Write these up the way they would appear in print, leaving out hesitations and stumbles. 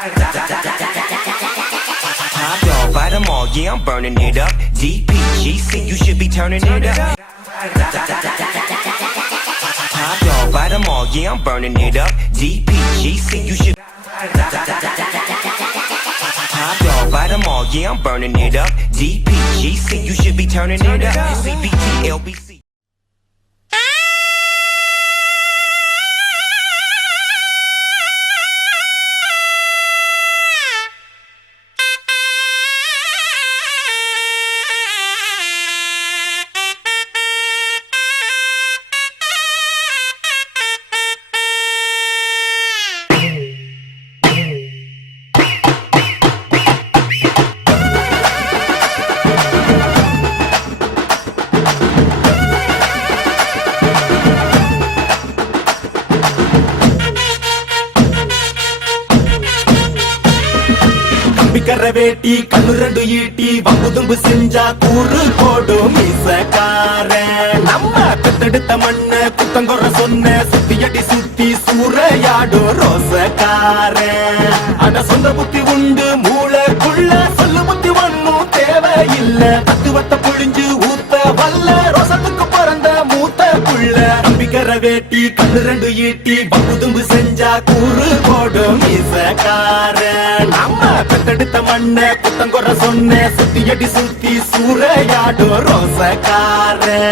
Top dog, buy them all, yeah, I'm burning it up. DPGC, you should be turning it up. Top dog, buy them all, yeah, I'm burning it up. DPGC, you should. Top dog, buy them all, yeah, I'm burning it up. DPGC, you should be turning it up. CBT, LBC. வேட்டி கண்ணு ரெண்டு ஈட்டி வம்புதும்பு செஞ்சா கூறு போடும் மீசக்காரன் நம்ம பெத்தெடுத்த மண்ண குத்தங்கொற சொன்ன சுத்தியடி சுத்தி சூறையாடும் ரோசக்காரன் அட சொந்த புத்தி உண்டு மூளைக்குள்ள சொல்லு புத்தி ஒண்ணும் தேவையில்ல தத்துவத்தை புழிஞ்சு ஊத்த வல்ல ரோசத்துக்கு பிறந்த மூத்த புள்ள நம்பிக்கிற வேட்டி கண்ணு ரெண்டு ஈட்டி வம்புதும்பு செஞ்சா கூறு போடும் மீசக்காரன் நம்ம பெத்தெடுத்த மண்ண குத்தங்கொற சொன்ன சுத்தியடி சுத்தி சூறையாடும் ரோசக்காரன்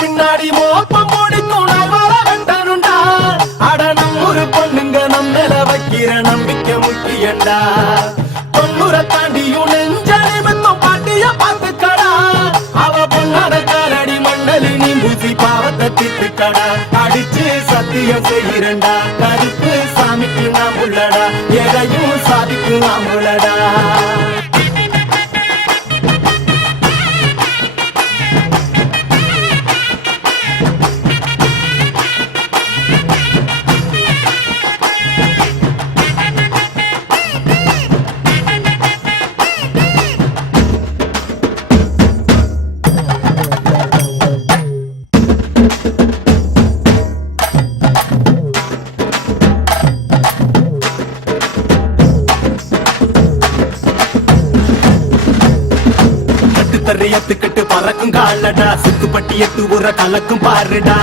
பின்னாடி மோப்பம் முடிக்கும் வெண்டனுண்டா அட நம்மூரு பொண்ணுங்க நம்மள வைக்கிற நம்பிக்கை முக்கியண்டா தொண்ணூற தாண்டியும் நெஞ்சலிமத்தும் பாட்டிய பார்த்துக்கடா அவ பொண்ணாட காலடி மண்ணலி நீ பூசி பாவத்தை திட்டுக்கடா அடிச்சு சத்தியம் செய்கிறண்டா கருப்பு சாமிக்கு நாம் உள்ளடா எதையும் சாதிக்கும் நாம் உள்ளடா எத்துக்கிட்டு பறக்கும் காலடா சுக்குப்பட்டி எட்டு ஊற கலக்கும் பாருடா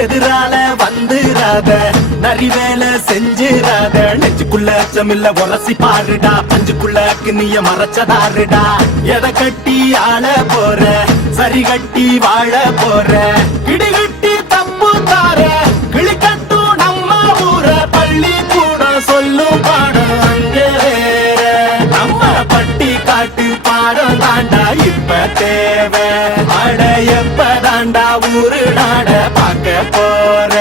எதிரால வந்துராத நரி வேலை செஞ்சிராத நெஞ்சுக்குள்ள அச்சமில்ல உரசி பாருடா பஞ்சுக்குள்ள கிண்ணிய மறைச்சதாருடா எதை கட்டி ஆள போற சரி கட்டி வாழ போற கிடிகிட்டி தப்பு தார கிளிக்கட்டும் நம்ம ஊர பள்ளி கூட சொல்லும் பாடம் அங்கே நம்ம பட்டி காட்டு பாடம் தாண்டா இப்ப தேவை அட எப்ப தாண்டா ஊரு நாட பார்க்க போற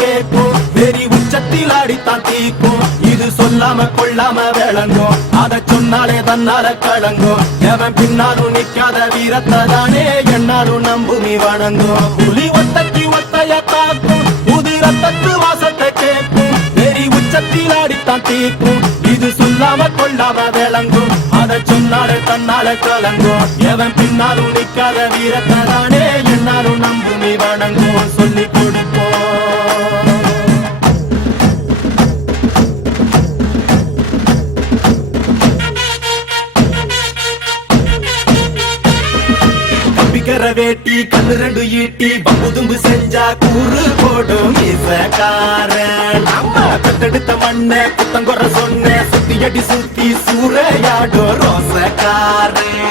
கேட்கும் வெறி உச்சத்தில் அடித்தான் தீக்கும் இது சொல்லாம கொள்ளாம விளங்கும் அதை சொன்னாலே தன்னால கலங்கும் எவன் பின்னாலும் நிக்காத வீரத்தை தானே என்னாலும் நம்புமி வணங்கும் புலி ஒத்தக்கி ஒத்தைய தாக்கும் புது ரத்தத்து வாசத்தை கேட்கும் வெறி உச்சத்தில் அடித்தான் தீக்கும் இது சொல்லாம கொள்ளாம விளங்கும் அதை சொன்னாலே தன்னால கலங்கும் எவன் பின்னாலும் நிக்காத வீரத்தை தானே என்னாலும் நம்புமி வணங்கும் சொல்லி கொடுப்போம் வேட்டி கண்ணு ரெண்டு ஈட்டி பம்புதும்பு செஞ்சா கூறு போடும் மீசக்காரன் நம்ம பெத்தெடுத்த மண்ண குத்தங்கொற சொன்ன சுத்தியடி சுத்தி சூறையாடும் ரோசக்காரன்